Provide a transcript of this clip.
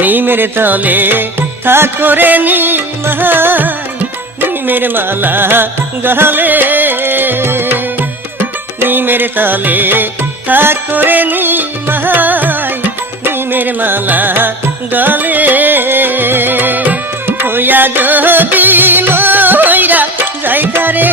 নিমের তলে থাকরে নিমাই নিমের মালা গলে নিমের তলে থাকরে নিমাই নিমের মালা গলে হইয়া যদি ময়রা যাইতারে